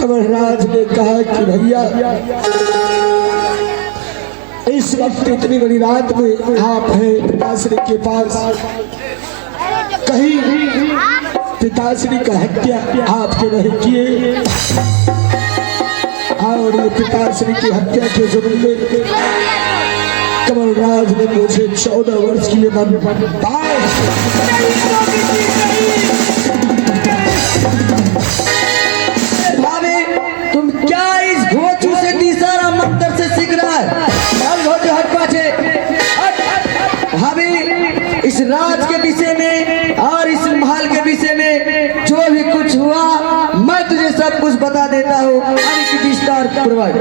कमलराज ने कहा कि भैया इस वक्त इतनी बड़ी रात में आप हैं पिताश्री के पास, कहीं पिताश्री का हत्या आपके नहीं किए और ये पिताश्री की हत्या के जुर्म में कमलराज ने मुझे 14 वर्ष की भाभी तुम क्या इस घोचू से तीसरा मंदिर से सीख रहा है? हट पाछे भाभी, इस राज के विषय में और इस महल के विषय में जो भी कुछ हुआ मैं तुझे सब कुछ बता देता हूँ विस्तार पूर्वक।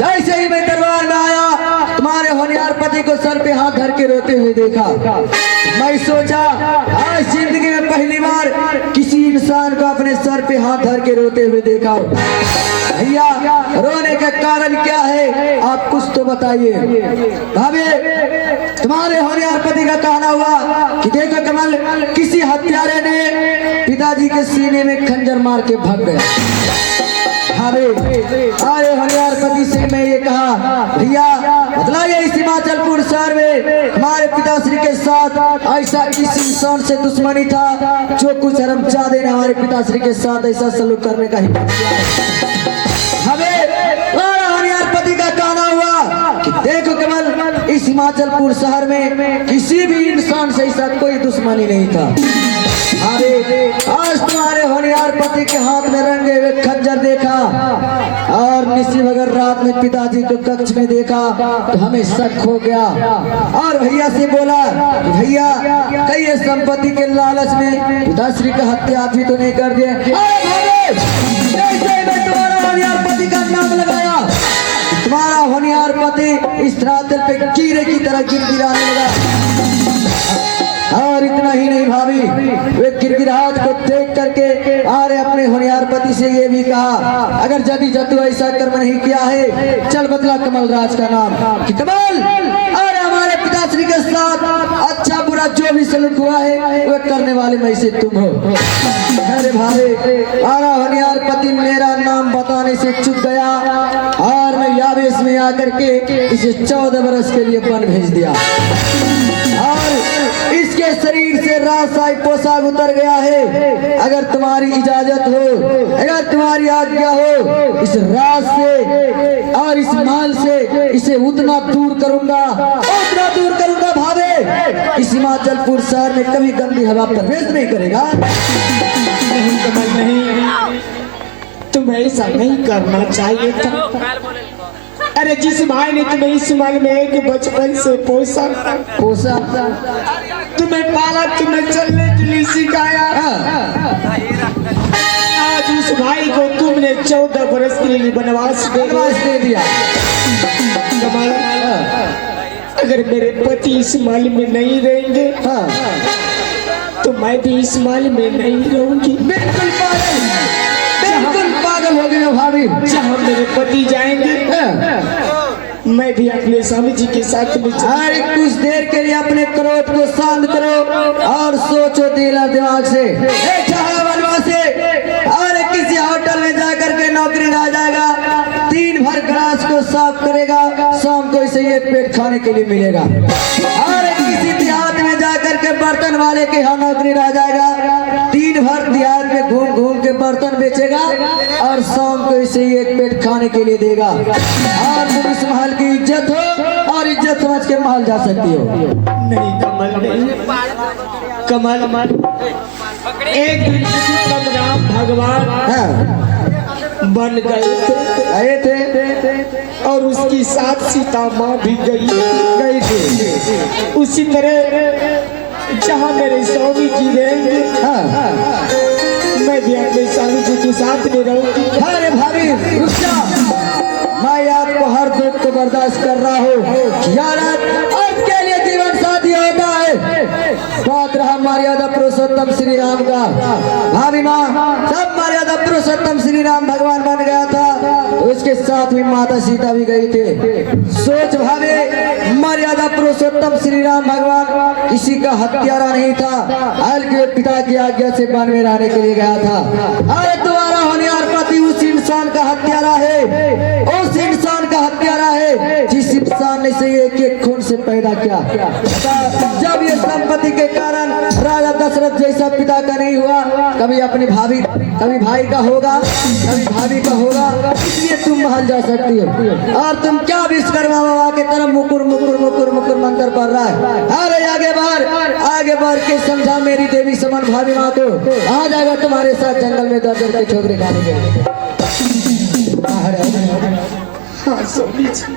जैसे ही मैं दरबार में आया तुम्हारे होनहार पति को सर पे हाथ धर के रोते हुए देखा। मैं सोचा आज जिंदगी में पहली बार किसी इंसान को अपने सर पे हाथ धर के रोते हुए देखा। भैया रोने का कारण क्या है आप कुछ तो बताइए। भाभी तुम्हारे होनहार पति का कहना हुआ कि देखो कमल, किसी हत्यारे ने पिताजी के सीने में खंजर मार के भाग गया। भाभी अरे होनहार पति से मैं ये कहा भैया बतलाइए इस हिमाचलपुर शहर में हमारे पिताश्री के साथ ऐसा किस इंसान से दुश्मनी था जो कुछ हरमजादे ने हमारे पिताश्री के साथ ऐसा सलूक करने का हिम्मत किया। होनहार पति का कहना हुआ कि देखो कमल, इस हिमाचलपुर शहर में किसी भी इंसान से ऐसा कोई दुश्मनी नहीं था। अरे आज तुम्हारे होनहार पति के हाथ में रंगे हुए खंजर देखा और निश्चित अगर रात में पिताजी को कक्ष में देखा तो हमें शक हो गया और भैया से बोला कि भैया कई संपत्ति के लालच में पिताश्री का हत्या आप ही तो नहीं कर दिए। तुम्हारा होनहार पति का नाम लगाया, तुम्हारा होनहार पति इस धरातल पे कीड़े की तरह गिड़गिड़ाने लगा। और इतना ही नहीं भाभी, वे गिड़गिड़ाहट को देख करके और अपने होनहार पति से ये भी कहा अगर यदि जतु ऐसा कर्म नहीं किया है चल बतला कमलराज का नाम कि कमल और हमारे पिताश्री के साथ अच्छा बुरा जो भी सलूक हुआ है वह करने वाले में से तुम हो। अरे भाभी हमारा होनहार पति मेरा नाम बताने से चुप गया और मैं यावेश में आकर के इसे 14 बरस के लिए वन भेज दिया और इसके शरीर से रासाई पोशाक उतर गया है। अगर तुम्हारी इजाजत हो, अगर तुम्हारी आज्ञा हो, इस राज से और इस महल से इसे उतना दूर करूंगा भावे इस हिमाचलपुर शहर में कभी गंदी हवा प्रवेश नहीं करेगा। नहीं कमल नहीं, तुम्हें ऐसा नहीं करना चाहिए था। अरे जिस भाई ने तुम्हें इस महल में एक बचपन से पोसा तुम्हें पाला, तुम्हें चलने के लिए सिखाया, आज उस भाई को तुमने 14 बरस के लिए वनवास दे दिया। कमल अगर मेरे पति इस महल में नहीं रहेंगे तो मैं भी इस महल में नहीं रहूंगी। बिल्कुल पागल हो गए भाभी। जहाँ मेरे पति जाएंगे मैं भी अपने स्वामी जी के साथ में। अरे कुछ देर के लिए अपने क्रोध को शांत करो और सोचो दिल और दिमाग से। अरे किसी होटल में जाकर के नौकरी रह जाएगा, दिन भर गिलास को साफ करेगा, शाम को इसे एक पेट खाने के लिए मिलेगा। अरे किसी देहात में जाकर के बर्तन वाले के यहाँ नौकरी रह जाएगा, दिन भर देहात में घूम घूम के बर्तन बेचेगा और शाम को इसे एक पेट खाने के लिए देगा। और तुम इस महल की इज्जत हो और इज्जत समझ के महल जा सकती हो। नहीं कमल नहीं, कमल एक दिन राम भगवान बन गए थे और उसकी साथ सीता माँ भी गई थी। उसी तरह जहाँ मेरे स्वामी जी रहेंगे मैं भी अपने स्वामी जी के साथ में रहूंगी। अरे भाभी रुक जा, मैं आपको हर दुख को बर्दाश्त कर रहा हूँ। यार आपके लिए जीवन साथी होता है, बात रहा मर्यादा पुरुषोत्तम श्री राम का। भाभी माँ सब मर्यादा पुरुषोत्तम श्री राम भगवान बन गया था, उसके साथ में माता सीता भी गई थे। सोच भाभी मर्यादा पुरुषोत्तम श्री राम भगवान किसी का हत्यारा नहीं था, बल्कि पिता की आज्ञा से वन में रहने के लिए गया था। अरे तुम्हारा करेगा क्या? जब ये संपत्ति के कारण राजा दशरथ जैसा पिता का नहीं हुआ, कभी अपनी भाभी, कभी भाई का होगा, कभी भाभी का होगा, इसलिए तुम महल जा सकती हो। और तुम क्या विश्वकर्मा बाबा के तरफ मुकुर मुकुर मुकुर मुकुर मंत्र पड़ रहा है? अरे आगे बढ़ के समझा मेरी देवी समान भाभी माँ को। आ जाएगा तुम्हारे साथ जंगल में दर दर के छोकरे खाने के। हाँ स्वामी जी,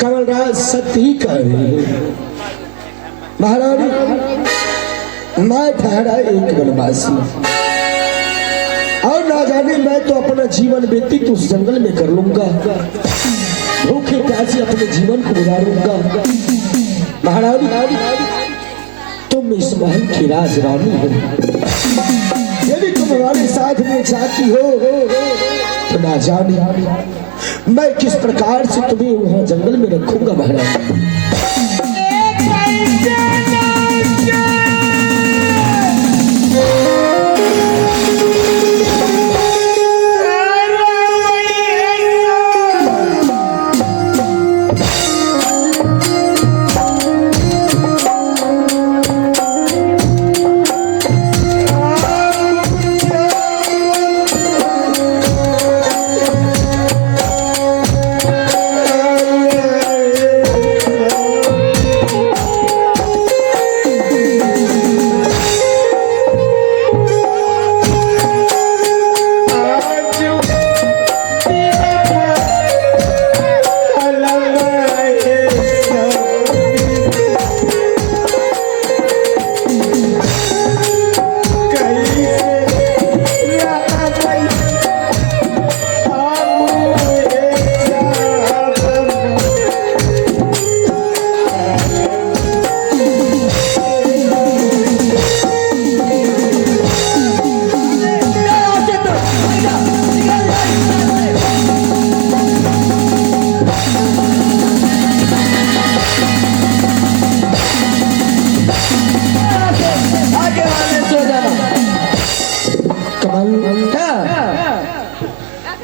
कमलराज सत्य ही कह रहे हैं। महारानी, मैं ठहरा एक वनवासी और ना जाने मैं तो अपना जीवन व्यतीत उस जंगल में कर लूंगा, भूखे प्यासे अपने जीवन को गुजारूंगा। महारानी, तुम इस महल की राज रानी हो, यदि तुम हमारे साथ में जाती हो तो ना जाने मैं किस प्रकार से तुम्हें वहां जंगल में रखूंगा। महाराज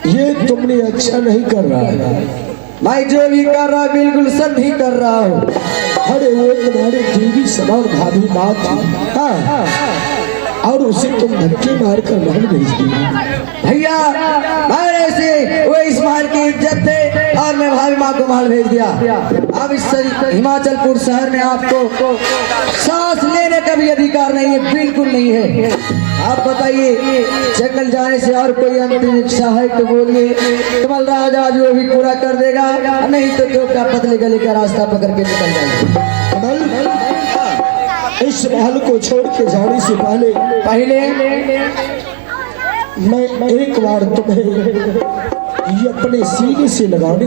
ये तुमने अच्छा नहीं कर रहा है। मैं जो भी कर रहा बिल्कुल सही ही कर रहा हूँ। अरे वो तुम्हारे देवी समान भाभी माँ थी, हाँ, और उसे तुम धक्के मार कर महल भेज दिया। भैया मेरे से वो इस महल की इज्जत थे और मैं भाभी माँ को महल भेज दिया। अब इस हिमाचलपुर शहर में आपको सांस लेने का भी अधिकार नहीं है, बिल्कुल नहीं है। आप बताइए, जंगल जाने से और कोई अंतिम इच्छा है तो बोलिए, कमलराज आज वो भी पूरा कर देगा, नहीं तो जो का पतले गले का रास्ता पकड़ के निकल जाएगा। कमल, इस महल को छोड़ के जाने से पहले मैं एक बार तुम्हें ये अपने सीने से लगाने